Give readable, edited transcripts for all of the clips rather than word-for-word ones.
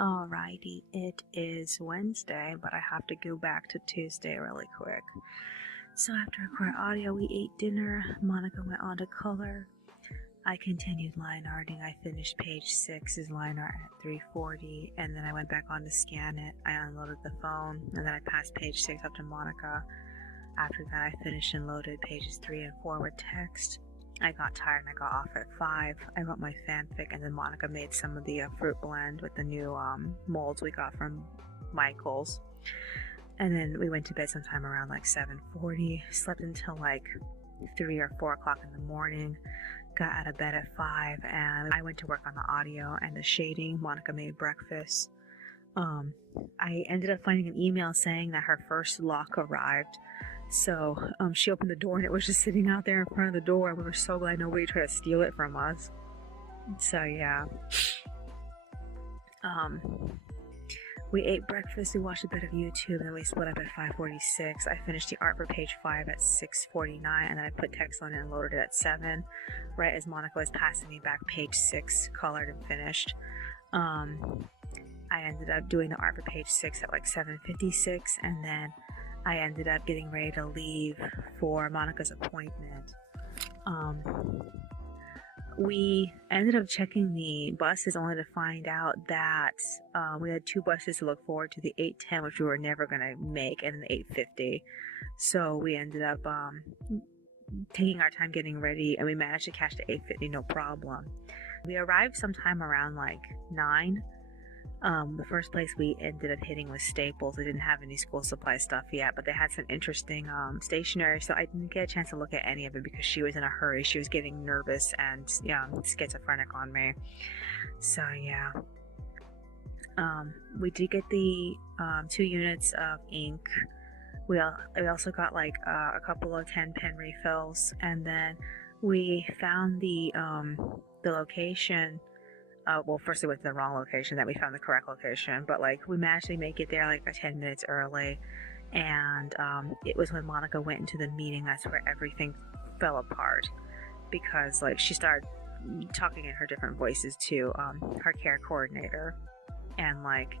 Alrighty, it is Wednesday, but I have to go back to Tuesday really quick. So after recording audio, we ate dinner. Monica went on to color. I continued line arting. I finished page 6's line art at 3:40, and then I went back on to scan it. I unloaded the phone, and then I passed page 6 up to Monica. After that, I finished and loaded pages 3 and 4 with text. I got tired and I got off at 5. I wrote my fanfic, and then Monica made some of the fruit blend with the new molds we got from Michael's. And then we went to bed sometime around like 7:40, slept until like 3 or 4 o'clock in the morning, got out of bed at 5, and I went to work on the audio and the shading. Monica made breakfast. I ended up finding an email saying that her first lock arrived. So she opened the door and it was just sitting out there in front of the door. We were so glad nobody tried to steal it from us. So yeah. We ate breakfast, we watched a bit of YouTube, and then we split up at 5:46. I finished the art for page 5 at 6:49, and then I put text on it and loaded it at 7, right as Monica was passing me back page 6, colored and finished. I ended up doing the art for page 6 at like 7:56, and then I ended up getting ready to leave for Monica's appointment. We ended up checking the buses only to find out that we had 2 buses to look forward to, the 8:10, which we were never going to make, and the 8:50. So we ended up taking our time getting ready, and we managed to catch the 8:50 no problem. We arrived sometime around like 9. The first place we ended up hitting was Staples. They didn't have any school supply stuff yet, but they had some interesting stationery, so I didn't get a chance to look at any of it because she was in a hurry. She was getting nervous and schizophrenic on me. So yeah. We did get the 2 units of ink. We also got like a couple of 10 pen refills, and then we found the location. Well, first we went to the wrong location, then we found the correct location, but like we managed to make it there like 10 minutes early, and it was when Monica went into the meeting that's where everything fell apart, because like she started talking in her different voices to her care coordinator, and like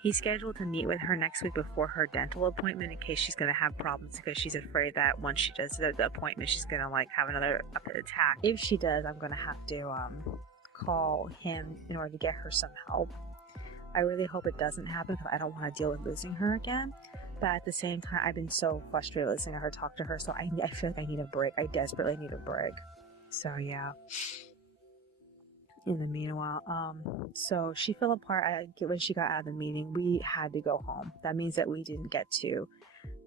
he's scheduled to meet with her next week before her dental appointment in case she's going to have problems, because she's afraid that once she does the appointment she's going to like have another attack. If she does, I'm going to have to call him in order to get her some help. I really hope it doesn't happen because I don't want to deal with losing her again, but at the same time I've been so frustrated listening to her talk to her, so I feel like I need a break. I desperately need a break. So yeah. In the meanwhile, so she fell apart. When she got out of the meeting, we had to go home. That means that we didn't get to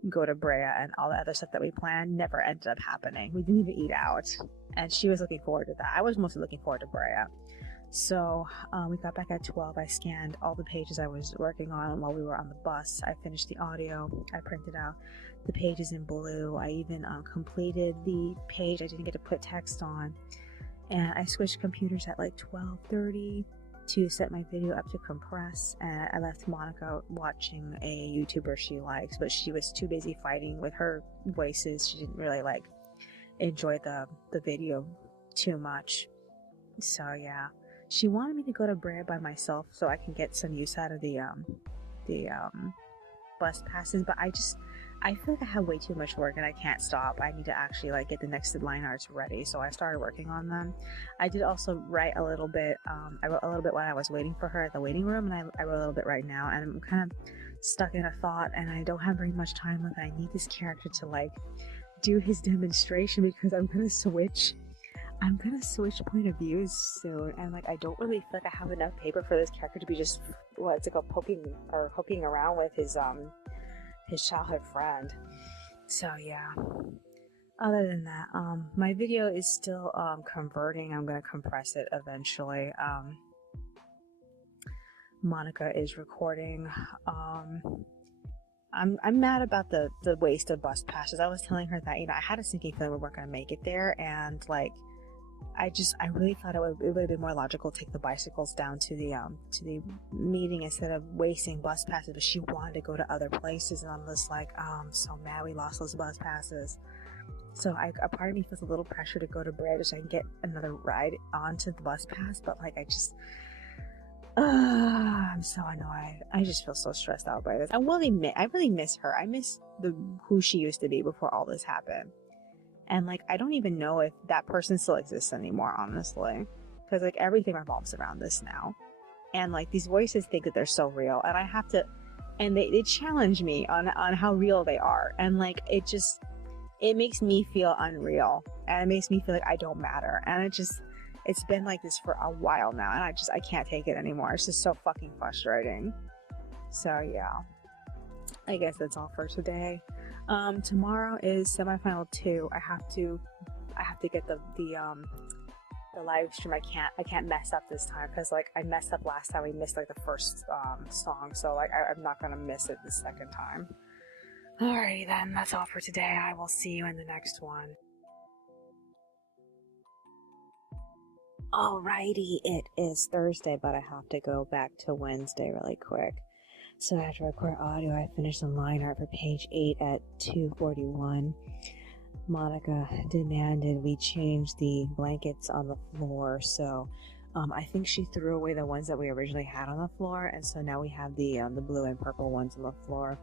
go to Brea, and all the other stuff that we planned never ended up happening. We didn't even eat out, and she was looking forward to that. I was mostly looking forward to Brea. So we got back at 12. I scanned all the pages I was working on while we were on the bus. I finished the audio. I printed out the pages in blue. I even completed the page I didn't get to put text on. And I switched computers at like 12:30 to set my video up to compress, and I left Monica watching a YouTuber she likes, but she was too busy fighting with her voices. She didn't really like enjoy the video too much. So yeah, she wanted me to go to Brea by myself so I can get some use out of the bus passes, but I feel like I have way too much work and I can't stop. I need to actually like get the next line arts ready, so I started working on them. I did also write a little bit. I wrote a little bit when I was waiting for her at the waiting room, and I wrote a little bit right now, and I'm kind of stuck in a thought and I don't have very much time left. I need this character to like do his demonstration because I'm gonna switch point of views soon, and like I don't really feel like I have enough paper for this character to be just poking around with his childhood friend. So yeah, other than that, my video is still converting. I'm gonna compress it eventually. Monica is recording. I'm mad about the waste of bus passes. I was telling her that, I had a sneaking feeling we weren't gonna make it there, and like I really thought it would have been more logical to take the bicycles down to the meeting instead of wasting bus passes, but she wanted to go to other places, and I'm just like, oh, I'm so mad we lost those bus passes. So a part of me feels a little pressure to go to Brea so I can get another ride onto the bus pass, but like I'm so annoyed. I just feel so stressed out by this. I really miss her. I miss who she used to be before all this happened. And like, I don't even know if that person still exists anymore, honestly, because like everything revolves around this now. And like these voices think that they're so real, and I have to, and they challenge me on how real they are, and like it makes me feel unreal, and it makes me feel like I don't matter, and it's been like this for a while now, and I can't take it anymore. It's just so fucking frustrating. So yeah, I guess that's all for today. Tomorrow is semifinal 2. I have to get the live stream. I can't mess up this time, because like I messed up last time. We missed like the first song, so like I'm not gonna miss it the second time. Alrighty then, that's all for today. I will see you in the next one. Alrighty, it is Thursday, but I have to go back to Wednesday really quick. So I have to record audio. I finished the line art for page 8 at 2:41. Monica demanded we change the blankets on the floor, so I think she threw away the ones that we originally had on the floor, and so now we have the blue and purple ones on the floor.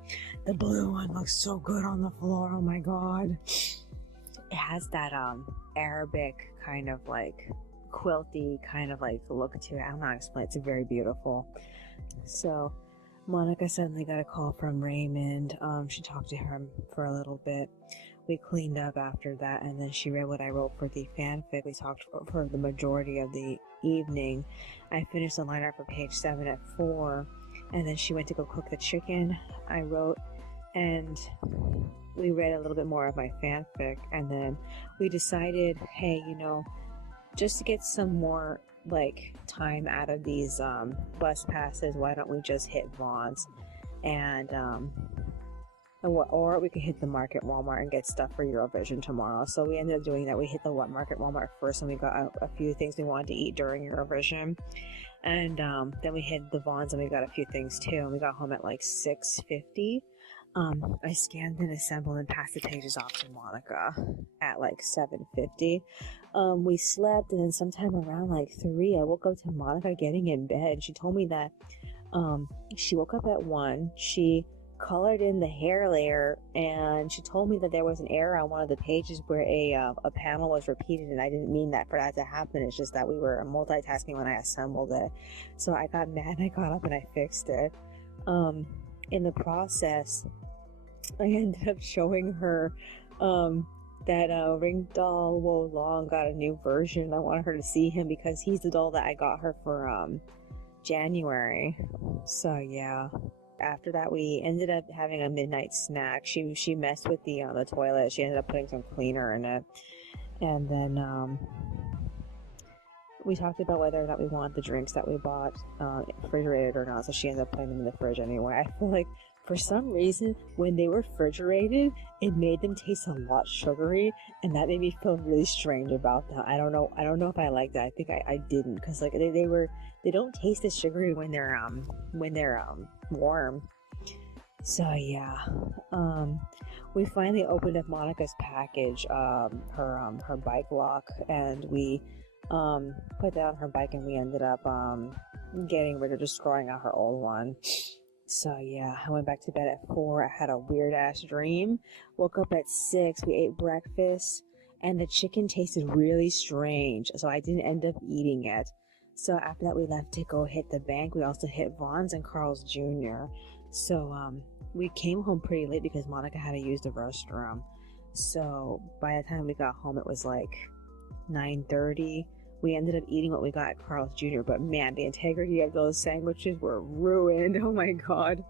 The blue one looks so good on the floor. Oh my god. It has that Arabic kind of like quilty kind of like look to it. I don't know how to explain it. It's very beautiful. So Monica suddenly got a call from Raymond. She talked to him for a little bit. We cleaned up after that, and then she read what I wrote for the fanfic. We talked for the majority of the evening. I finished the line art for page 7 at 4, and then she went to go cook the chicken. I wrote, and we read a little bit more of my fanfic, and then we decided, hey, just to get some more like time out of these bus passes, why don't we just hit Vaughn's, and or we could hit the Market Walmart and get stuff for Eurovision tomorrow. So we ended up doing that. We hit the Market Walmart first, and we got a few things we wanted to eat during Eurovision, and then we hit the Vaughn's and we got a few things too, and we got home at like 6:50. I scanned and assembled and passed the pages off to Monica at like 7:50. We slept, and then sometime around like 3, I woke up to Monica getting in bed. She told me that she woke up at 1. She colored in the hair layer, and she told me that there was an error on one of the pages where a panel was repeated, and I didn't mean that for that to happen. It's just that we were multitasking when I assembled it. So I got mad and I got up and I fixed it. In the process, I ended up showing her that Ring Doll Wo Long got a new version. I wanted her to see him because he's the doll that I got her for January. So yeah. After that, we ended up having a midnight snack. She messed with the toilet. She ended up putting some cleaner in it, and then we talked about whether or not we want the drinks that we bought refrigerated or not. So she ended up putting them in the fridge anyway. I feel like for some reason when they were refrigerated, it made them taste a lot sugary, and that made me feel really strange about them. I don't know if I like that. I think I didn't, because like they don't taste as sugary when they're warm. So yeah, we finally opened up Monica's package, her bike lock, and we put that on her bike, and we ended up getting rid of, just throwing out her old one. So yeah, I went back to bed at 4. I had a weird ass dream. Woke up at 6. We ate breakfast, and the chicken tasted really strange, so I didn't end up eating it. So after that, we left to go hit the bank. We also hit Vaughn's and Carl's Jr. So we came home pretty late because Monica had to use the restroom. So by the time we got home, it was like 9:30. We ended up eating what we got at Carl's Jr., but man, the integrity of those sandwiches were ruined. Oh my god.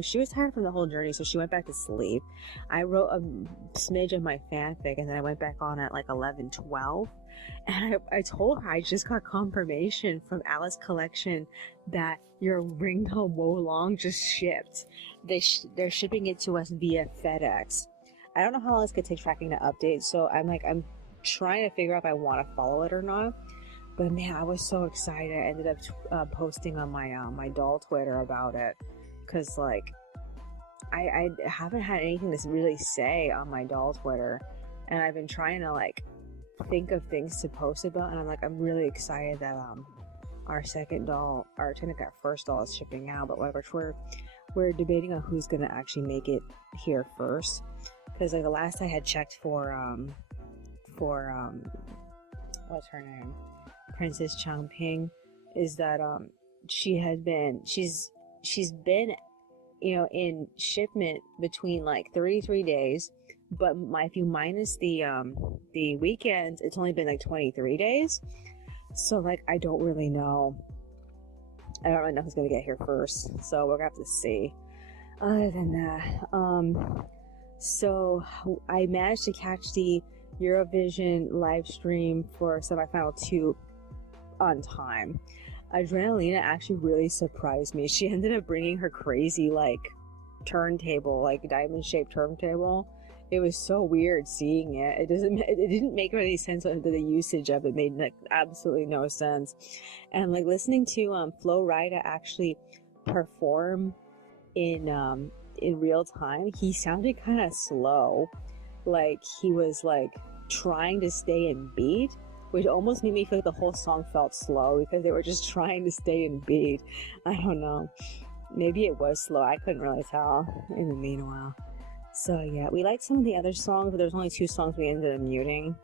She was tired from the whole journey, so she went back to sleep. I wrote a smidge of my fanfic, and then I went back on at like 11:12. And I told her I just got confirmation from Alice Collection that your Ring Doll Wo Long just shipped. They're shipping it to us via FedEx. I don't know how long it's gonna take tracking to update, so I'm trying to figure out if I want to follow it or not. But man, I was so excited. I ended up posting on my doll Twitter about it, because like I haven't had anything to really say on my doll Twitter, and I've been trying to like think of things to post about, and I'm really excited that our second doll, our first doll is shipping out, but whatever. We're debating on who's gonna actually make it here first, because like the last I had checked for what's her name, Princess Changping, is that she's been, you know, in shipment between like 33 days, but if you minus the weekends, it's only been like 23 days. So like I don't really know who's gonna get here first, so we're gonna have to see. Other than that, so I managed to catch the Eurovision live stream for semifinal 2 on time. Adrenalina actually really surprised me. She ended up bringing her crazy like turntable, like diamond shaped turntable. It was so weird seeing it. It didn't make any sense into the usage of it. Made like absolutely no sense. And like listening to Flo Rida actually perform in real time, he sounded kind of slow. Like he was like trying to stay in beat, which almost made me feel like the whole song felt slow because they were just trying to stay in beat. I don't know. Maybe it was slow. I couldn't really tell in the meanwhile. So yeah, we liked some of the other songs, but there's only 2 songs we ended up muting.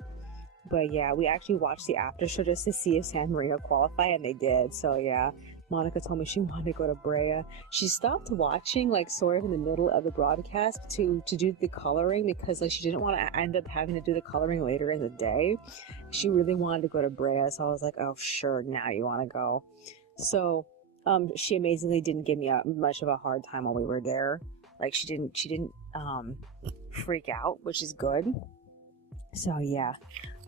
But yeah, we actually watched the after show just to see if San Marino qualified, and they did. So yeah, Monica told me she wanted to go to Brea. She stopped watching like sort of in the middle of the broadcast to do the coloring, because like she didn't want to end up having to do the coloring later in the day. She really wanted to go to Brea, so I was like, oh sure, now you want to go. So she amazingly didn't give me much of a hard time while we were there. Like she didn't freak out, which is good. So yeah,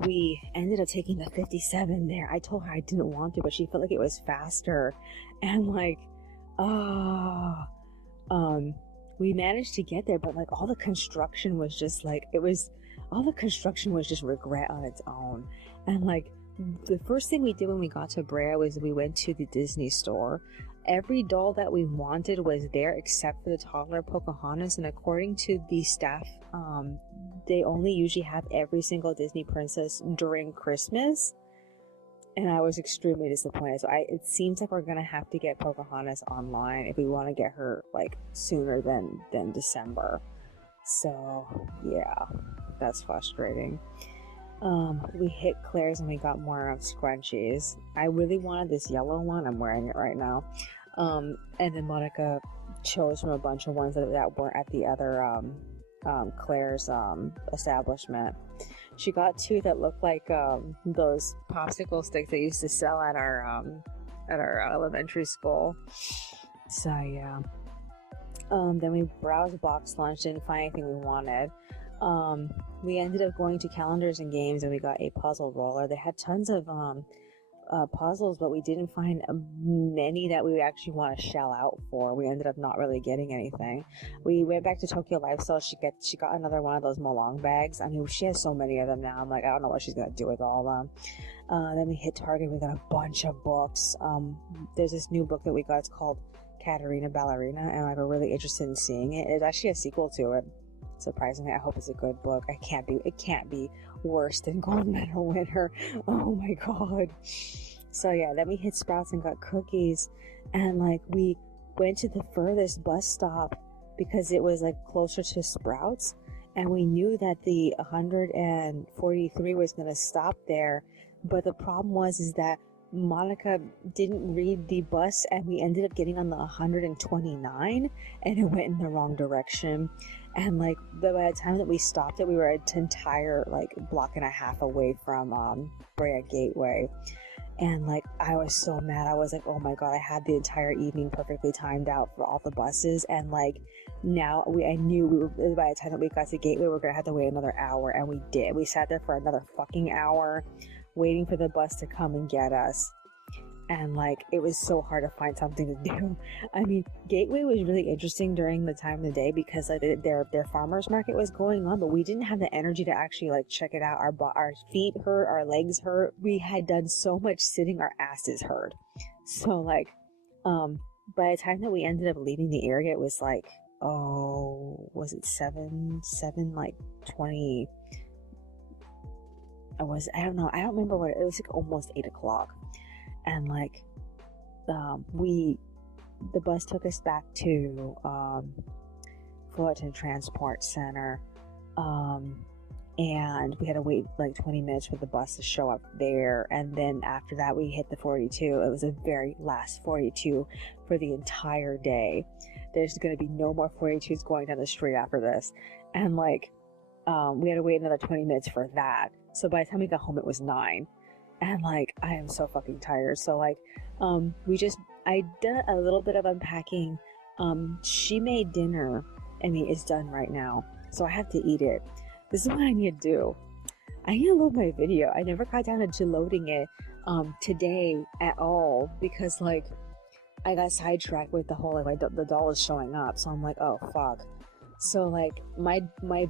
we ended up taking the 57 there. I told her I didn't want to, but she felt like it was faster. And like, we managed to get there, but like all the construction was just like, regret on its own. And like, the first thing we did when we got to Brea was we went to the Disney store. Every doll that we wanted was there except for the toddler Pocahontas, and according to the staff, they only usually have every single Disney princess during Christmas, and I was extremely disappointed. So it seems like we're gonna have to get Pocahontas online if we want to get her like sooner than December. So yeah, that's frustrating. We hit Claire's and we got more scrunchies. I really wanted this yellow one. I'm wearing it right now. And then Monica chose from a bunch of ones that weren't at the other Claire's establishment. She got 2 that looked like those popsicle sticks they used to sell at our elementary school. So yeah. Then we browsed box lunch, didn't find anything we wanted. We ended up going to Calendars and Games, and we got a puzzle roller. They had tons of puzzles, but we didn't find many that we would actually want to shell out for. We ended up not really getting anything. We went back to Tokyo Lifestyle. She got another one of those Malong bags. I mean, she has so many of them now. I'm like, I don't know what she's gonna do with all of them. Then we hit Target. We got a bunch of books. There's this new book that we got. It's called Katerina Ballerina, and I'm really interested in seeing it. It's actually a sequel to it. Surprisingly, I hope it's a good book. It can't be worse than Gold Medal winner. Oh my god. So yeah, then we hit Sprouts and got cookies, and like we went to the furthest bus stop because it was like closer to Sprouts, and we knew that the 143 was going to stop there, but the problem is that Monica didn't read the bus, and we ended up getting on the 129, and it went in the wrong direction. And like by the time that we stopped it, we were an entire like block and a half away from Brea Gateway. And like I was so mad. I was like, oh my god, I had the entire evening perfectly timed out for all the buses, and like now I knew by the time that we got to Gateway we were gonna have to wait another hour, and we did. We sat there for another fucking hour waiting for the bus to come and get us. And like it was so hard to find something to do. I mean, Gateway was really interesting during the time of the day because like their farmers market was going on, but we didn't have the energy to actually like check it out. Our feet hurt, our legs hurt. We had done so much sitting, our asses hurt. So like by the time that we ended up leaving the area, it was like, was it 7 like 20? I don't know. I don't remember what it was. Like almost 8 o'clock. And like the bus took us back to Fullerton Transport Center, and we had to wait like 20 minutes for the bus to show up there, and then after that we hit the 42. It was the very last 42 for the entire day. There's going to be no more 42s going down the street after this, and like we had to wait another 20 minutes for that. So by the time we got home it was 9, and like I am so fucking tired. So like I did a little bit of unpacking. She made dinner. I mean, it's done right now, so I have to eat it. This is what I need to do. I need to load my video. I never got down to loading it today at all, because like I got sidetracked with the whole like the doll is showing up, so I'm like, oh fuck. So like my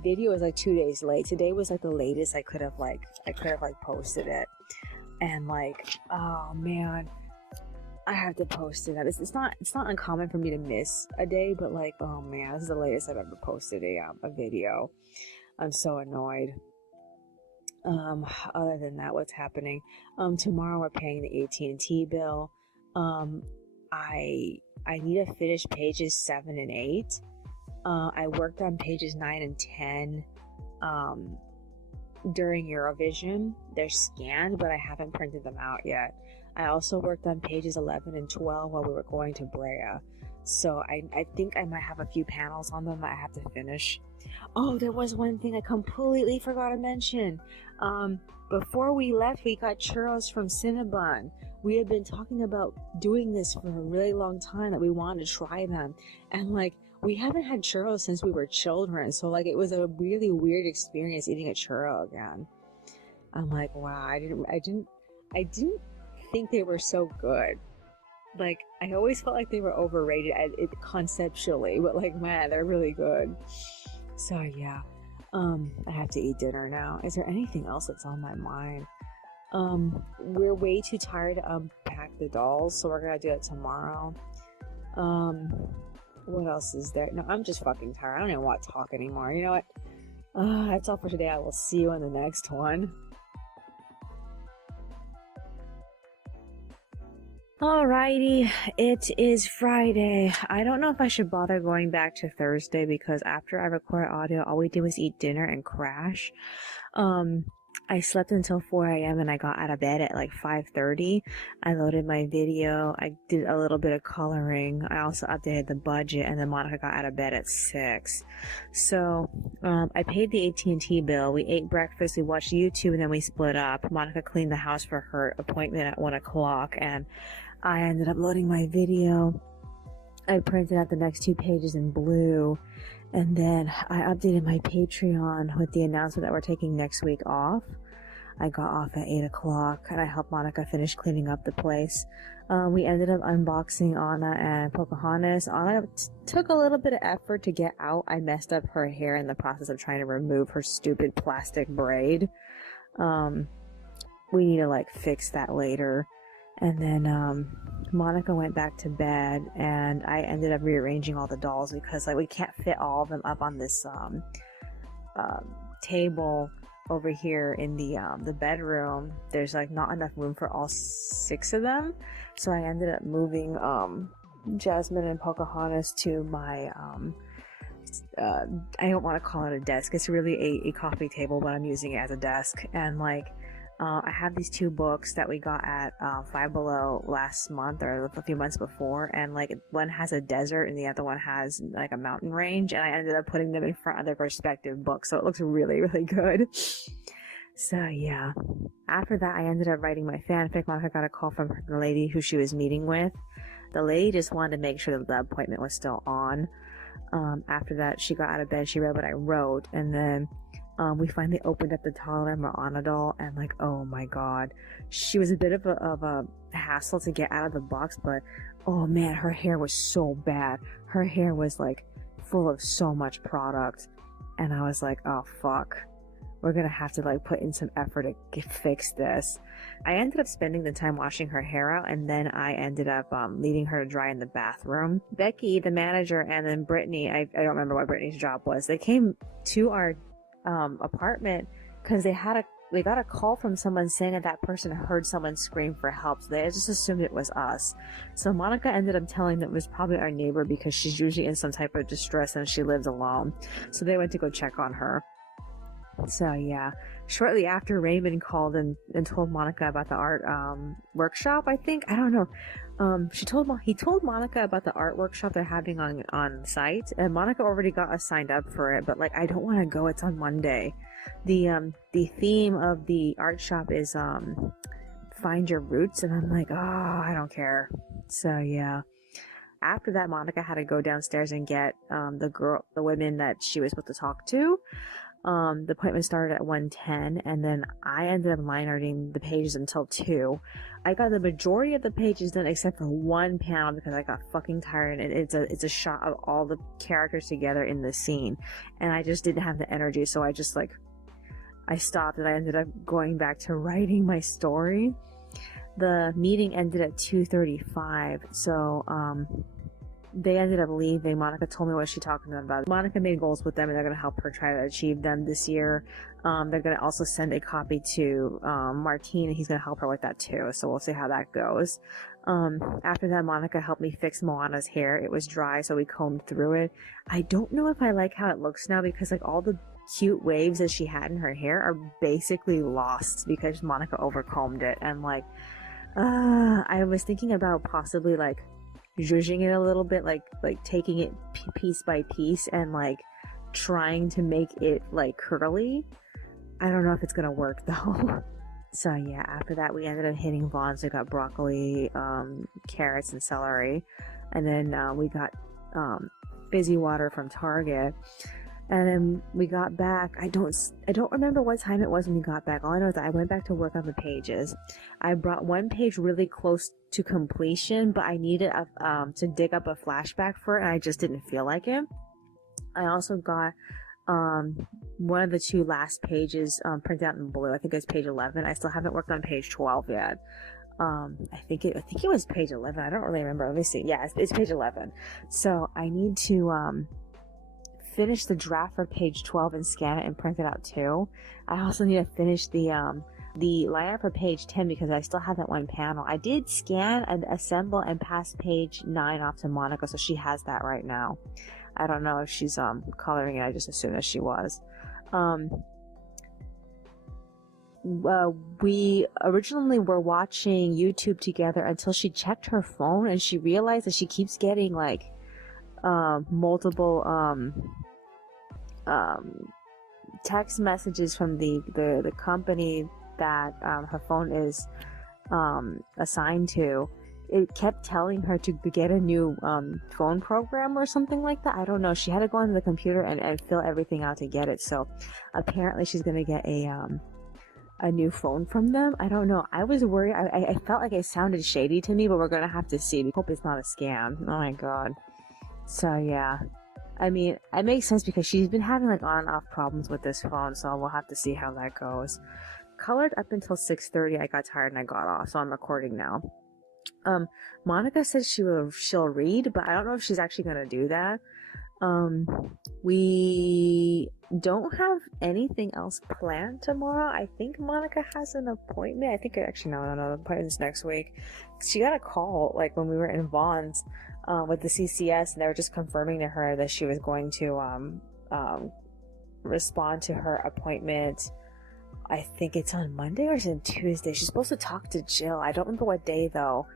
video is like 2 days late. Today was like the latest I could have posted it, and like, oh man, I have to post it. It's not uncommon for me to miss a day, but like, oh man, this is the latest I've ever posted a video. I'm so annoyed. Other than that, what's happening? Tomorrow we're paying the AT&T bill. I need to finish pages 7 and 8. I worked on pages 9 and 10 during Eurovision. They're scanned, but I haven't printed them out yet. I also worked on pages 11 and 12 while we were going to Brea. So I think I might have a few panels on them that I have to finish. Oh, there was one thing I completely forgot to mention. Before we left, we got churros from Cinnabon. We had been talking about doing this for a really long time, that we wanted to try them. And like, we haven't had churros since we were children. So like, it was a really weird experience eating a churro again. I'm like, wow, I didn't think they were so good. Like, I always felt like they were overrated conceptually, but like, man, they're really good. So yeah, I have to eat dinner now. Is there anything else that's on my mind? We're way too tired to unpack the dolls, so we're gonna do it tomorrow. What else is there? No, I'm just fucking tired. I don't even want to talk anymore. You know what? That's all for today. I will see you in the next one. Alrighty, it is Friday. I don't know if I should bother going back to Thursday, because after I record audio, all we did was eat dinner and crash. I slept until 4 a.m. and I got out of bed at like 5:30. I loaded my video. I did a little bit of coloring. I also updated the budget, and then Monica got out of bed at 6. So I paid the AT&T bill. We ate breakfast. We watched YouTube, and then we split up. Monica cleaned the house for her appointment at 1 o'clock, and I ended up loading my video. I printed out the next 2 pages in blue, and then I updated my Patreon with the announcement that we're taking next week off. I got off at 8 o'clock, and I helped Monica finish cleaning up the place. We ended up unboxing Anna and Pocahontas. Anna took a little bit of effort to get out. I messed up her hair in the process of trying to remove her stupid plastic braid. We need to like fix that later. And then Monica went back to bed, and I ended up rearranging all the dolls, because like we can't fit all of them up on this table over here in the bedroom. There's like not enough room for all 6 of them, so I ended up moving Jasmine and Pocahontas to my I don't want to call it a desk. It's really a coffee table, but I'm using it as a desk. And like, I have these 2 books that we got at Five Below last month, or a few months before, and like one has a desert and the other one has like a mountain range, and I ended up putting them in front of their respective books, so it looks really, really good. So yeah, after that I ended up writing my fanfic. Monica got a call from the lady who she was meeting with. The lady just wanted to make sure that the appointment was still on. After that, she got out of bed, she read what I wrote, and then we finally opened up the toddler Moana doll, and like, oh my god, she was a bit of a hassle to get out of the box, but oh man, her hair was so bad. Her hair was like full of so much product, and I was like, oh fuck, we're gonna have to like put in some effort to fix this. I ended up spending the time washing her hair out, and then I ended up leaving her to dry in the bathroom. Becky, the manager, and then Brittany, I don't remember what Brittany's job was, they came to our apartment because they had we got a call from someone saying that that person heard someone scream for help. So they just assumed it was us. So Monica ended up telling them it was probably our neighbor because she's usually in some type of distress and she lives alone. So they went to go check on her. So yeah, shortly after, Raymond called and told Monica about the art workshop. I think, I don't know. He told Monica about the art workshop they're having on site, and Monica already got us signed up for it. But like, I don't want to go. It's on Monday. The theme of the art shop is find your roots, and I'm like, oh, I don't care. So yeah. After that, Monica had to go downstairs and get the women that she was supposed to talk to. The appointment started at 1:10, and then I ended up line arting the pages until 2. I got the majority of the pages done except for one panel because I got fucking tired, and it's a shot of all the characters together in the scene, and I just didn't have the energy, so I just I stopped, and I ended up going back to writing my story. The meeting ended at 2:35, so they ended up leaving. Monica told me what she talked to them about. Monica made goals with them, and they're going to help her try to achieve them this year. They're going to also send a copy to Martine, and he's going to help her with that too. So we'll see how that goes. After that, Monica helped me fix Moana's hair. It was dry, so we combed through it. I don't know if I like how it looks now because like all the cute waves that she had in her hair are basically lost because Monica overcombed it. And like, I was thinking about possibly like zhuzhing it a little bit, like taking it piece by piece and like trying to make it like curly. I don't know if it's gonna work though. So yeah, after that we ended up hitting Vaughn's. We got broccoli, carrots, and celery, and then we got fizzy water from Target. And then we got back. I don't remember what time it was when we got back. All I know is that I went back to work on the pages. I brought one page really close to completion, but I needed to dig up a flashback for it, and I just didn't feel like it. I also got one of the 2 last pages printed out in blue. I think it was page 11. I still haven't worked on page 12 yet. I think it was page 11. I don't really remember. Let me see. Yeah, it's page 11. So I need to finish the draft for page 12 and scan it and print it out too. I also need to finish the line art for page 10 because I still have that one panel. I did scan and assemble and pass page 9 off to Monica, so she has that right now. I don't know if she's coloring it. I just assumed that she was. We originally were watching YouTube together until she checked her phone and she realized that she keeps getting like multiple text messages from the company that her phone is assigned to. It kept telling her to get a new phone program or something like that. I don't know. She had to go onto the computer and fill everything out to get it. So apparently she's gonna get a new phone from them. I don't know. I was worried. I felt like it sounded shady to me, but we're gonna have to see. We hope it's not a scam. Oh my god. So yeah, I mean, it makes sense because she's been having like on and off problems with this phone, so we'll have to see how that goes. Colored up until 6:30. I got tired and I got off, so I'm recording now. Monica said she'll read, but I don't know if she's actually gonna do that. We don't have anything else planned tomorrow. I think Monica has an appointment. I think actually no, the appointment's next week. She got a call like when we were in Vaughn's with the CCS, and they were just confirming to her that she was going to respond to her appointment. I think it's on Monday or is it Tuesday. She's supposed to talk to Jill. I don't remember what day though.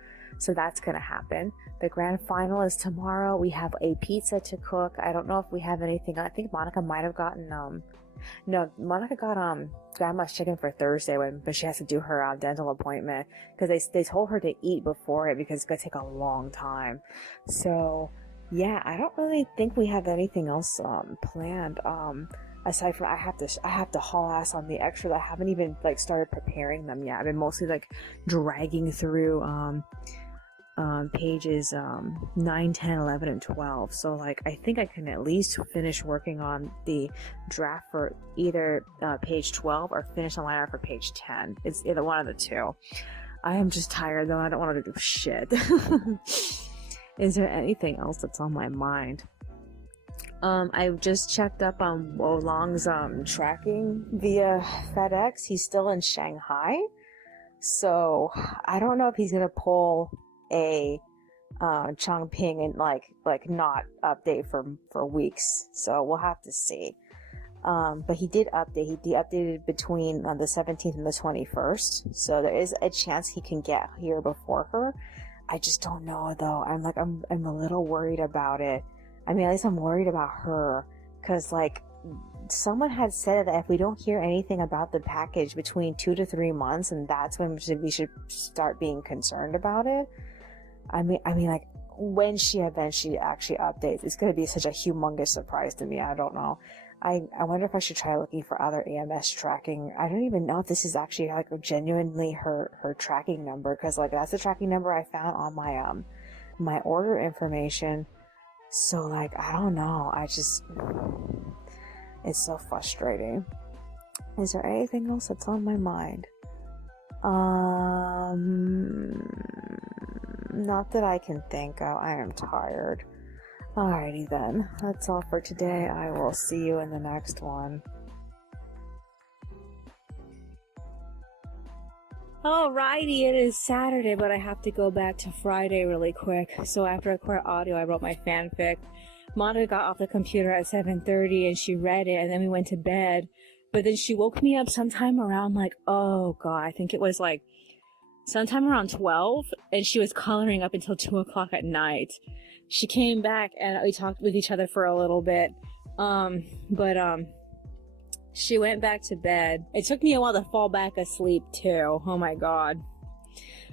So that's gonna happen. The grand final is tomorrow. We have a pizza to cook. I don't know if we have anything. I think Monica might have gotten no, Monica got grandma's chicken for Thursday but she has to do her dental appointment because they told her to eat before it because it's gonna take a long time. So yeah, I don't really think we have anything else planned. Aside from I have to haul ass on the extras. I haven't even like started preparing them yet. I've been mostly like dragging through pages 9, 10, 11, and 12. So like I think I can at least finish working on the draft for either page 12 or finish the line art for page 10. It's either one of the two. I am just tired though. I don't want to do shit. Is there anything else that's on my mind? I just checked up on Wolong's tracking via FedEx. He's still in Shanghai, so I don't know if he's gonna pull a Chongping and like not update for weeks. So we'll have to see. But he did update. He updated between the 17th and the 21st, so there is a chance he can get here before her. I just don't know though. I'm a little worried about it. I mean, at least I'm worried about her, because like someone had said that if we don't hear anything about the package between 2 to 3 months, and that's when we should start being concerned about it. I mean, like when she eventually actually updates, it's going to be such a humongous surprise to me. I don't know. I wonder if I should try looking for other AMS tracking. I don't even know if this is actually like genuinely her tracking number, because like that's the tracking number I found on my my order information. So like I don't know. It's so frustrating. Is there anything else that's on my mind? Not that I can think of. I am tired. Alrighty then. That's all for today. I will see you in the next one. Alrighty, it is Saturday, but I have to go back to Friday really quick. So after I recorded audio, I wrote my fanfic. Monica got off the computer at 7:30 and she read it, and then we went to bed. But then she woke me up sometime around like, oh god, I think it was like sometime around 12, and she was coloring up until 2 o'clock at night. She came back and we talked with each other for a little bit. She went back to bed. It took me a while to fall back asleep too. Oh my god.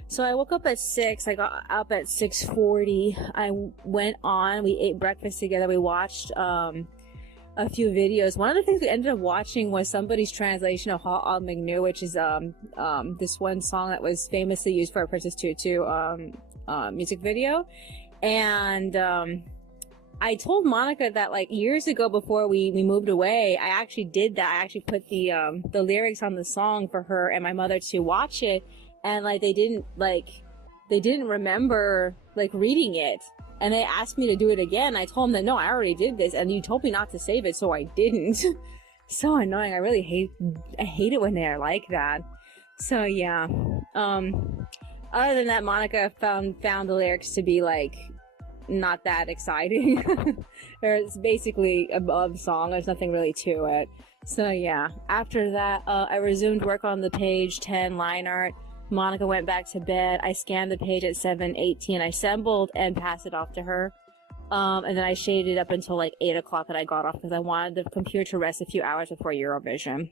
So I woke up at 6. I got up at 6:40. I went on. We ate breakfast together. We watched a few videos. One of the things we ended up watching was somebody's translation of Ha Al Mingnu, which is this one song that was famously used for a Princess Tutu music video. And I told Monica that like years ago before we moved away, I actually did that. I actually put the lyrics on the song for her and my mother to watch it, and like they didn't remember like reading it, and they asked me to do it again. I told them that no, I already did this, and you told me not to save it, so I didn't. So annoying. I really hate it when they're like that. So yeah. Other than that, Monica found the lyrics to be like not that exciting. It's basically a love song. There's nothing really to it. So yeah. After that, I resumed work on the page 10 line art. Monica went back to bed. I scanned the page at 7:18. I assembled and passed it off to her. And then I shaded it up until like 8 o'clock, and I got off because I wanted the computer to rest a few hours before Eurovision.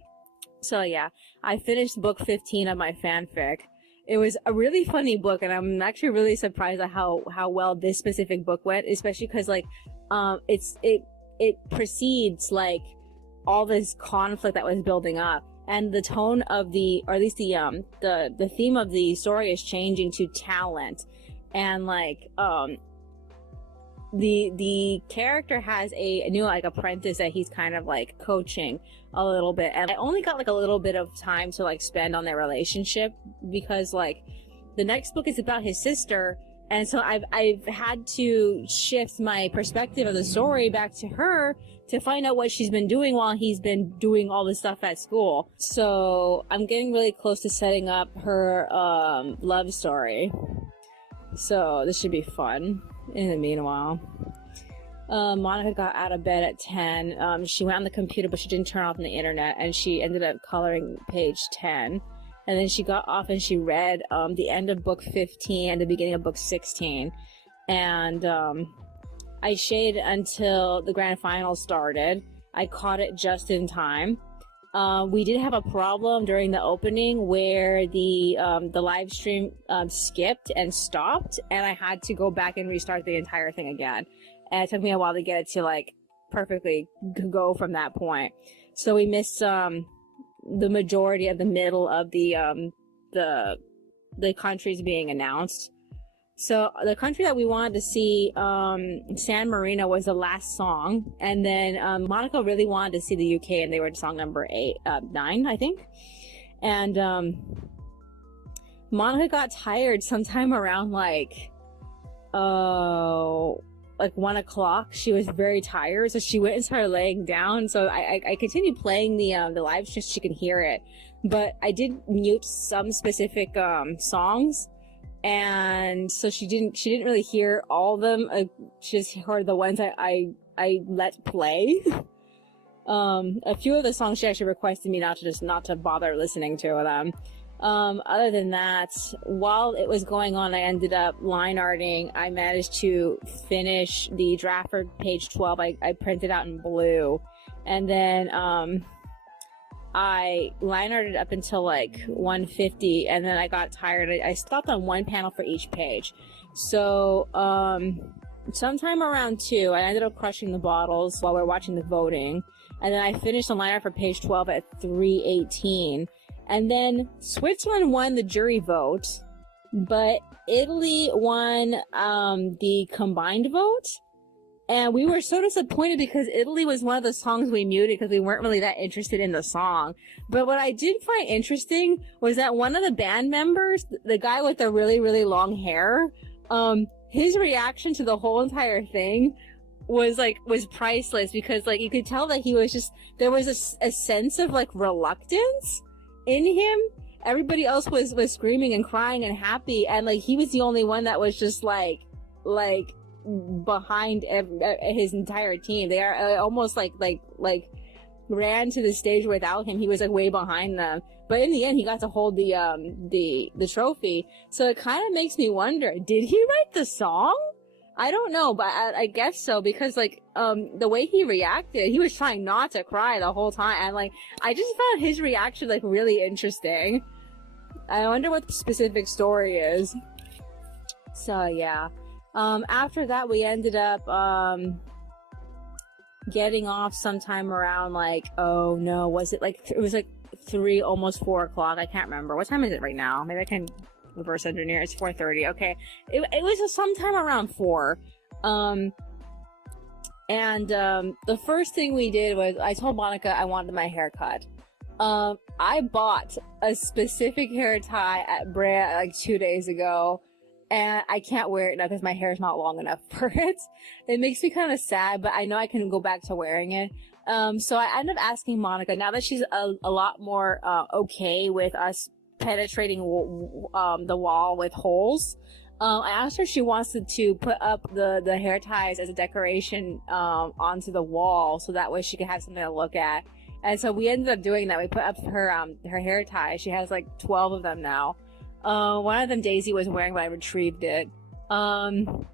So yeah, I finished book 15 of my fanfic. It was a really funny book, and I'm actually really surprised at how well this specific book went, especially because like it precedes like all this conflict that was building up, and the tone of or at least the theme of the story is changing to talent, and like the character has a new like apprentice that he's kind of like coaching a little bit, and I only got like a little bit of time to like spend on their relationship because like the next book is about his sister, and so I've had to shift my perspective of the story back to her to find out what she's been doing while he's been doing all this stuff at school. So I'm getting really close to setting up her love story, so this should be fun. In the meanwhile, Monica got out of bed at 10. She went on the computer, but she didn't turn off the internet, and she ended up coloring page 10. And then she got off and she read the end of book 15 and the beginning of book 16. And I shaded until the grand final started. I caught it just in time. We did have a problem during the opening where the live stream skipped and stopped, and I had to go back and restart the entire thing again. And it took me a while to get it to like perfectly go from that point. So we missed the majority of the middle of the countries being announced. So the country that we wanted to see, San Marino, was the last song, and then Monica really wanted to see the UK, and they were song number 9, I think. And Monica got tired sometime around like like 1 o'clock, she was very tired, so she went and started laying down. So I continued playing the live stream so she could hear it, but I did mute some specific songs, and so she didn't really hear all of them. She just heard the ones I let play. A few of the songs she actually requested me not to bother listening to them. Other than that, while it was going on, I ended up line arting. I managed to finish the draft for page 12. I printed out in blue, and then I line arted up until like 150, and then I got tired. I stopped on one panel for each page. So sometime around 2, I ended up crushing the bottles while we were watching the voting, and then I finished the line art for page 12 at 3:18. And then Switzerland won the jury vote, but Italy won the combined vote. And we were so disappointed because Italy was one of the songs we muted because we weren't really that interested in the song. But what I did find interesting was that one of the band members, the guy with the really, really long hair, his reaction to the whole entire thing was priceless, because like you could tell that he was just, there was a sense of like reluctance in him. Everybody else was screaming and crying and happy, and like he was the only one that was just like behind his entire team. They are almost like ran to the stage without him. He was like way behind them, but in the end he got to hold the trophy. So it kind of makes me wonder, did he write the song? I don't know, but I guess so, because like the way he reacted, he was trying not to cry the whole time, and like I just found his reaction like really interesting. I wonder what the specific story is. So yeah, after that we ended up getting off sometime around like, oh no, it was like 3, almost 4 o'clock. I can't remember. What time is it right now? Maybe I can reverse engineer. It's 4:30. Okay, it was sometime around 4. The first thing we did was I told Monica I wanted my hair cut. I bought a specific hair tie at Brea like 2 days ago, and I can't wear it now because my hair is not long enough for it. It makes me kind of sad, but I know I can go back to wearing it. So I ended up asking Monica, now that she's a lot more okay with us penetrating the wall with holes, I asked her if she wants to put up the hair ties as a decoration onto the wall, so that way she could have something to look at. And so we ended up doing that. We put up her hair ties. She has like 12 of them now. One of them Daisy was wearing, but I retrieved it. And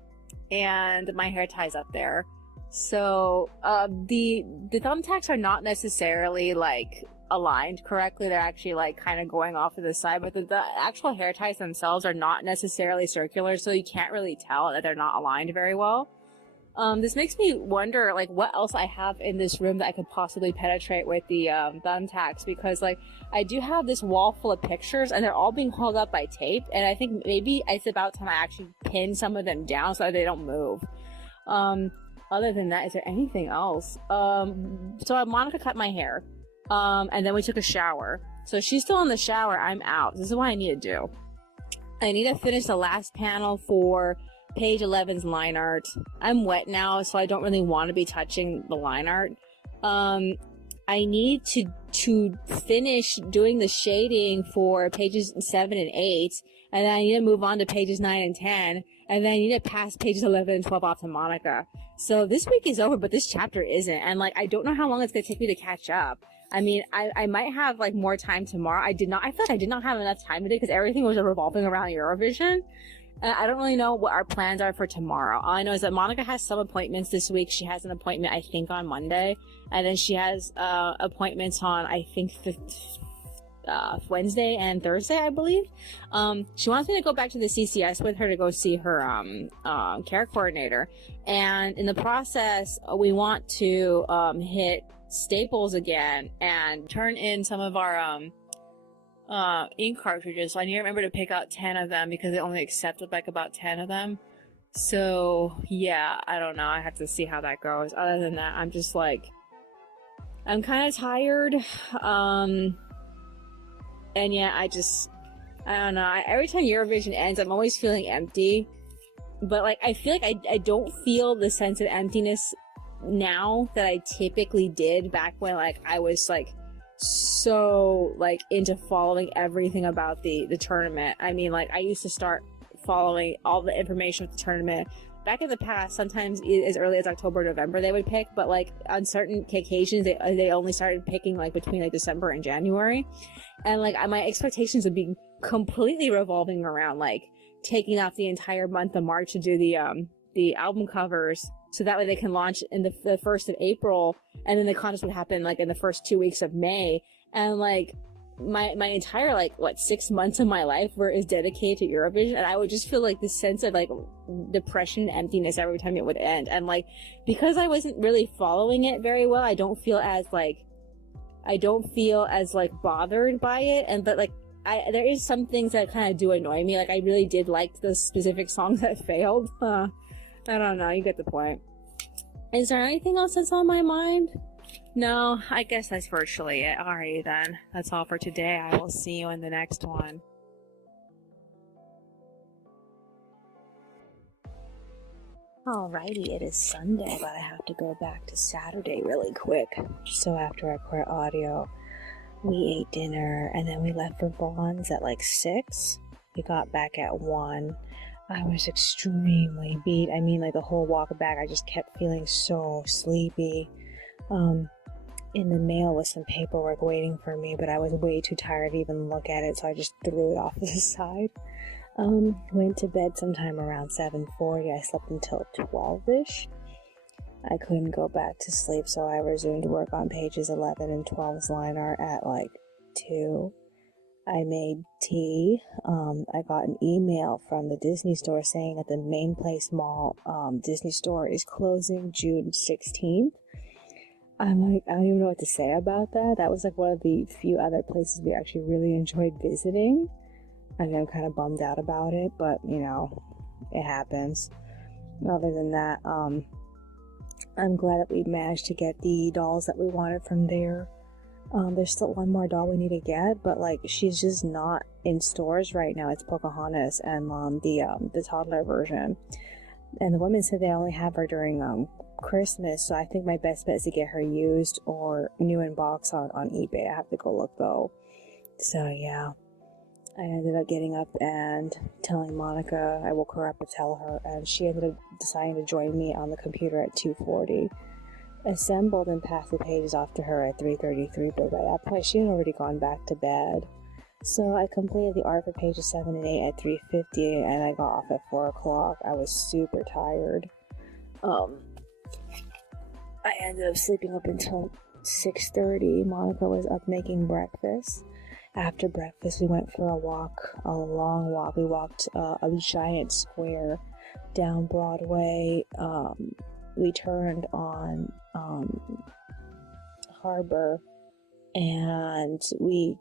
my hair tie's up there. So the thumbtacks are not necessarily like aligned correctly. They're actually like kind of going off to the side, but the actual hair ties themselves are not necessarily circular, so you can't really tell that they're not aligned very well. This makes me wonder like what else I have in this room that I could possibly penetrate with the thumbtacks, because like I do have this wall full of pictures and they're all being held up by tape, and I think maybe it's about time I actually pin some of them down so that they don't move. Other than that, is there anything else? So Monica cut my hair. And then we took a shower. So she's still in the shower, I'm out. This is what I need to do. I need to finish the last panel for page 11's line art. I'm wet now, so I don't really want to be touching the line art. I need to finish doing the shading for pages 7 and 8, and then I need to move on to pages 9 and 10, and then I need to pass pages 11 and 12 off to Monica. So this week is over, but this chapter isn't, and like I don't know how long it's gonna take me to catch up. I mean, I might have like more time tomorrow. I feel like I did not have enough time today because everything was revolving around Eurovision. I don't really know what our plans are for tomorrow. All I know is that Monica has some appointments this week. She has an appointment, I think, on Monday. And then she has appointments on, I think, Wednesday and Thursday, I believe. She wants me to go back to the CCS with her to go see her care coordinator. And in the process, we want to hit Staples again and turn in some of our ink cartridges. So I need to remember to pick out 10 of them because they only accepted like about 10 of them. So yeah, I don't know. I have to see how that goes. Other than that, I'm just like, I'm kind of tired. And yeah, I don't know. Every time Eurovision ends, I'm always feeling empty. but like I feel like I don't feel the sense of emptiness now that I typically did back when like I was like so like into following everything about the tournament. I mean, like I used to start following all the information of the tournament back in the past. Sometimes as early as October, November they would pick, but like on certain occasions they only started picking like between like December and January, and like my expectations would be completely revolving around like taking off the entire month of March to do the album covers, so that way they can launch in the 1st of April, and then the contest would happen like in the first 2 weeks of May. And like my entire like 6 months of my life is dedicated to Eurovision, and I would just feel like this sense of like depression and emptiness every time it would end. And like because I wasn't really following it very well, I don't feel as bothered by it. And but like there is some things that kind of do annoy me. Like I really did like the specific songs that failed. I don't know, you get the point. Is there anything else that's on my mind? No, I guess that's virtually it. Alrighty then. That's all for today. I will see you in the next one. Alrighty, it is Sunday, but I have to go back to Saturday really quick. So after I quit audio, we ate dinner, and then we left for Vaughn's at like 6. We got back at 1. I was extremely beat. I mean, like the whole walk back, I just kept feeling so sleepy. In the mail was some paperwork waiting for me, but I was way too tired to even look at it, so I just threw it off to the side. Went to bed sometime around 7:40. I slept until 12-ish. I couldn't go back to sleep, so I resumed work on pages 11 and 12's line art at like 2. I made tea. I got an email from the Disney store saying that the Main Place Mall Disney store is closing June 16th. I'm like, I don't even know what to say about that. That was like one of the few other places we actually really enjoyed visiting. I mean, I'm kind of bummed out about it, but you know, it happens. Other than that, I'm glad that we managed to get the dolls that we wanted from there. There's still one more doll we need to get, but like she's just not in stores right now. It's Pocahontas and the toddler version. And the women said they only have her during Christmas, so I think my best bet is to get her used or new in box on eBay. I have to go look though. So yeah, I ended up getting up and telling Monica. I woke her up to tell her, and she ended up deciding to join me on the computer at 2:40. Assembled and passed the pages off to her at 3:33, but by that point she had already gone back to bed. So I completed the art for pages 7 and 8 at 3:50, and I got off at 4 o'clock. I was super tired. I ended up sleeping up until 6:30. Monica was up making breakfast. After breakfast, we went for a long walk. We walked a giant square down Broadway. We turned on Harbor, and we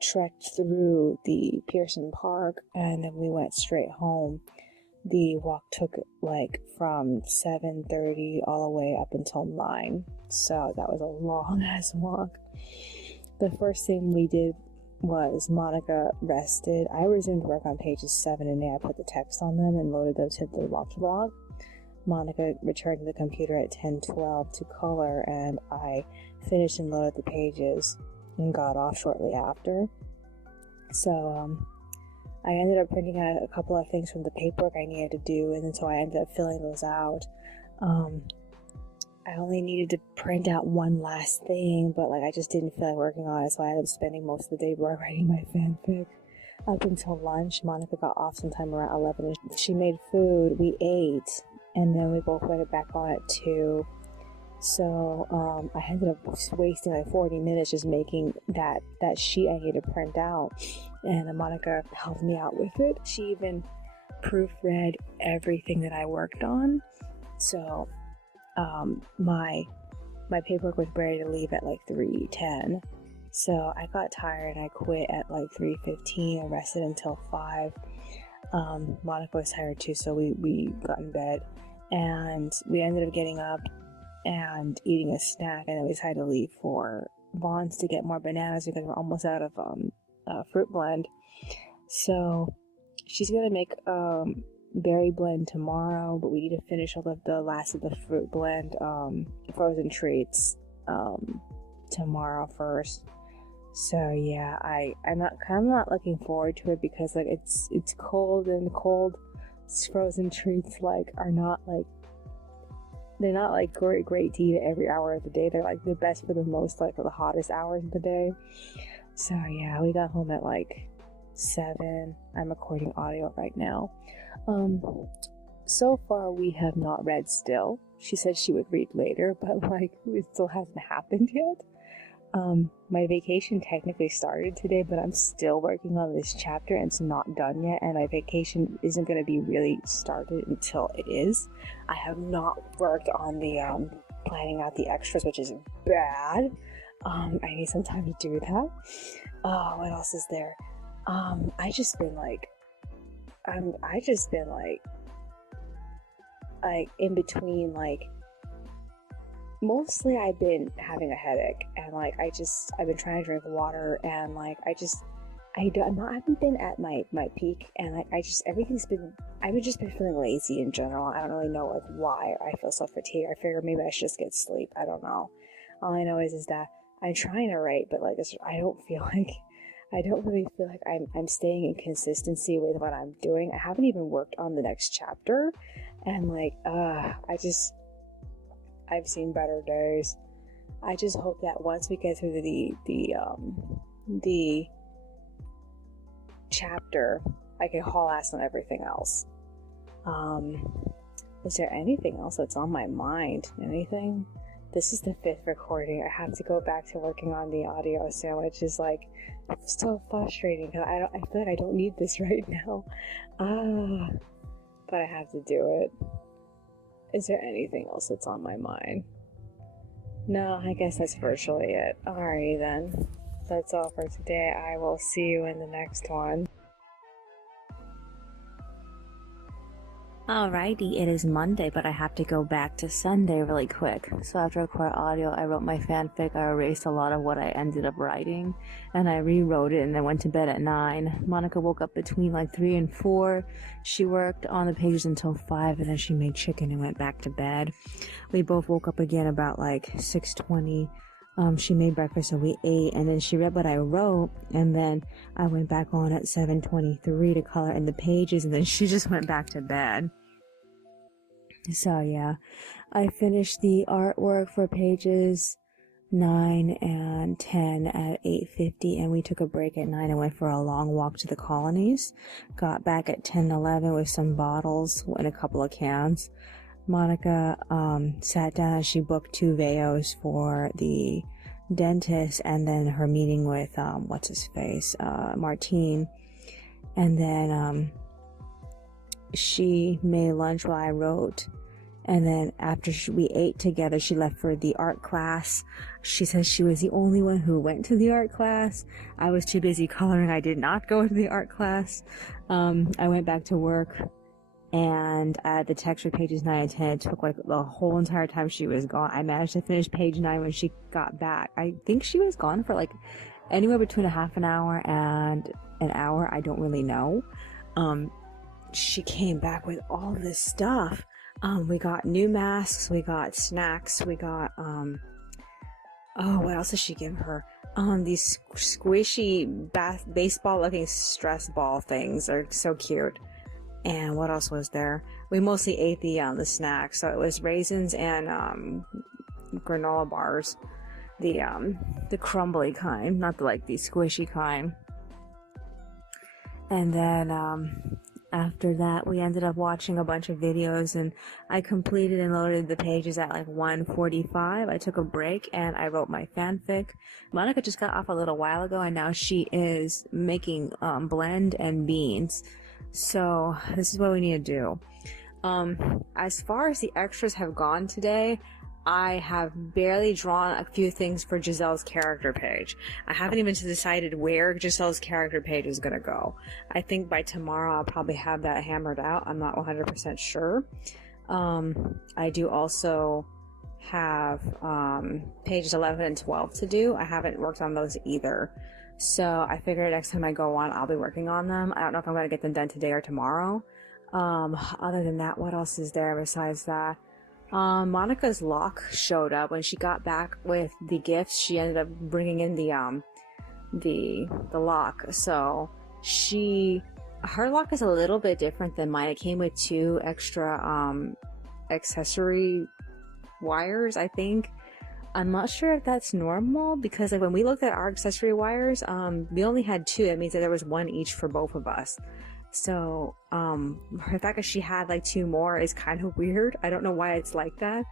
trekked through the Pearson Park, and then we went straight home. The walk took like from 7:30 all the way up until 9, so that was a long ass walk. The first thing we did was Monica rested. I resumed work on pages 7 and 8. I put the text on them and loaded them to the watch log. Monica returned to the computer at 10:12 to color, and I finished and loaded the pages and got off shortly after. So I ended up printing out a couple of things from the paperwork I needed to do, and then so I ended up filling those out. I only needed to print out one last thing, but like I just didn't feel like working on it, so I ended up spending most of the day writing my fanfic. Up until lunch, Monica got off sometime around 11, and she made food. We ate, and then we both went back on at 2. So I ended up wasting like 40 minutes just making that sheet I needed to print out, and Monica helped me out with it. She even proofread everything that I worked on. So my paperwork was ready to leave at like 3:10. So I got tired and I quit at like 3:15. I rested until 5. Monica was tired too, so we got in bed, and we ended up getting up and eating a snack, and then we decided to leave for Vaughn's to get more bananas because we're almost out of fruit blend. So she's gonna make berry blend tomorrow, but we need to finish all of the last of the fruit blend, frozen treats, tomorrow first. So yeah, I'm not looking forward to it because like it's cold, and cold frozen treats like are not like, they're not like great to eat every hour of the day. They're like the best for the most, like for the hottest hours of the day. So yeah, we got home at like 7. I'm recording audio right now. So far we have not read still. She said she would read later, but like it still hasn't happened yet. My vacation technically started today, but I'm still working on this chapter and it's not done yet, and my vacation isn't going to be really started until it is. I have not worked on the planning out the extras, which is bad. I need some time to do that. Oh, what else is there? I just been like in between, like mostly I've been having a headache, and like I've been trying to drink water, and like I haven't been at my peak, and like I've just been feeling lazy in general. I don't really know like why I feel so fatigued. I figure maybe I should just get sleep. I don't know. All I know is that I'm trying to write, but like I don't really feel like I'm staying in consistency with what I'm doing. I haven't even worked on the next chapter, and like I've seen better days. I just hope that once we get through the chapter, I can haul ass on everything else. Is there anything else that's on my mind? Anything? This is the 5th recording. I have to go back to working on the audio soon, which is like so frustrating because I feel like I don't need this right now. But I have to do it. Is there anything else that's on my mind? No, I guess that's virtually it. Alrighty then. That's all for today. I will see you in the next one. Alrighty, it is Monday, but I have to go back to Sunday really quick. So after I record audio, I wrote my fanfic. I erased a lot of what I ended up writing, and I rewrote it, and then went to bed at 9. Monica woke up between like 3 and 4. She worked on the pages until 5, and then she made chicken and went back to bed. We both woke up again about like 6:20. She made breakfast, so we ate, and then she read what I wrote, and then I went back on at 7:23 to color in the pages, and then she just went back to bed. So yeah, I finished the artwork for pages 9 and 10 at 8:50, and we took a break at 9 and went for a long walk to the colonies. Got back at 10:11 with some bottles and a couple of cans. Monica sat down and she booked 2 Veos for the dentist, and then her meeting with Martine, and then she made lunch while I wrote, and then after we ate together, she left for the art class. She says she was the only one who went to the art class. I was too busy coloring. I did not go to the art class. I went back to work, and at the text for pages 9 and 10, it took like the whole entire time she was gone. I managed to finish page 9 when she got back. I think she was gone for like anywhere between a half an hour and an hour. I don't really know. She came back with all this stuff. We got new masks, we got snacks, we got, what else did she give her? These squishy baseball looking stress ball things are so cute. And what else was there? We mostly ate the snacks, so it was raisins and granola bars, the crumbly kind, not the squishy kind. And then after that, we ended up watching a bunch of videos, and I completed and loaded the pages at like 1:45. I took a break and I wrote my fanfic. Monica just got off a little while ago, and now she is making blend and beans. So this is what we need to do. As far as the extras have gone today, I have barely drawn a few things for Giselle's character page. I haven't even decided where Giselle's character page is going to go. I think by tomorrow I'll probably have that hammered out. I'm not 100% sure. I do also have pages 11 and 12 to do. I haven't worked on those either. So I figured next time I go on, I'll be working on them. I don't know if I'm going to get them done today or tomorrow. Other than that, what else is there besides that? Monica's lock showed up when she got back with the gifts. She ended up bringing in the lock. So her lock is a little bit different than mine. It came with 2 extra accessory wires, I think. I'm not sure if that's normal because like when we looked at our accessory wires, we only had 2. It means that there was 1 each for both of us. So the fact that she had like 2 more is kind of weird. I don't know why it's like that.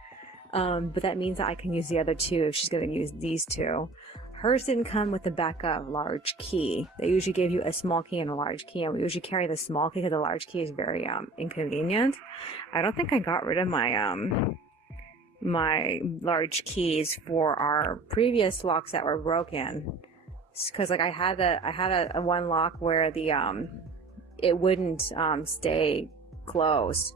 But that means that I can use the other 2 if she's going to use these 2. Hers didn't come with the backup large key. They usually give you a small key and a large key, and we usually carry the small key because the large key is very inconvenient. I don't think I got rid of my large keys for our previous locks that were broken, because like I had a one lock where the it wouldn't stay closed,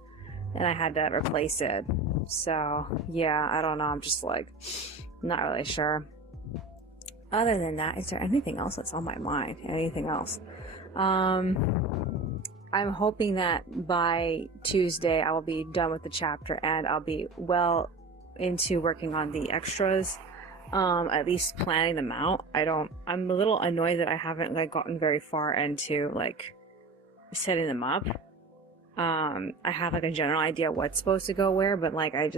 and I had to replace it. So yeah, I don't know, I'm just like not really sure. Other than that, is there anything else that's on my mind? Anything else? I'm hoping that by Tuesday I will be done with the chapter and I'll be well into working on the extras, at least planning them out. I'm a little annoyed that I haven't like gotten very far into like setting them up. I have like a general idea what's supposed to go where, but like I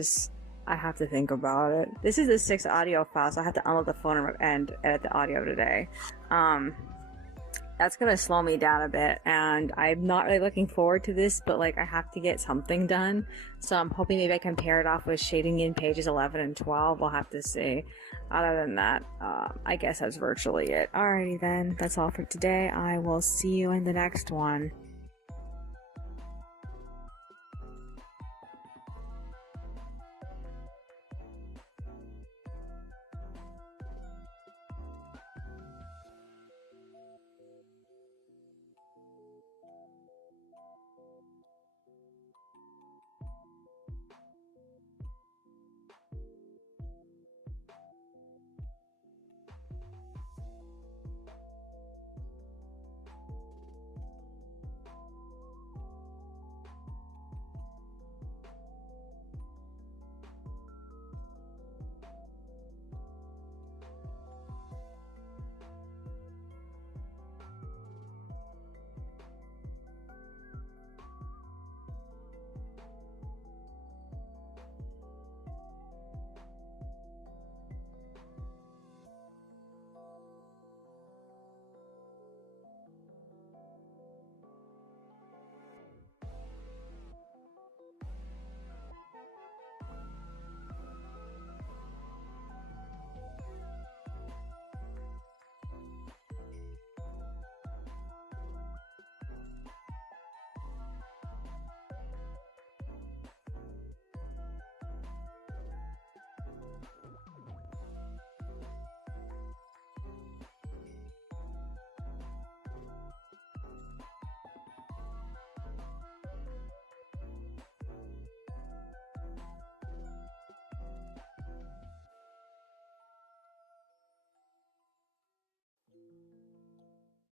have to think about it. This is the 6th audio file, so I have to unload the phone and edit the audio today. That's gonna slow me down a bit, and I'm not really looking forward to this, but like I have to get something done. So I'm hoping maybe I can pair it off with shading in pages 11 and 12. We'll have to see. Other than that, I guess that's virtually it. Alrighty then, that's all for today. I will see you in the next one.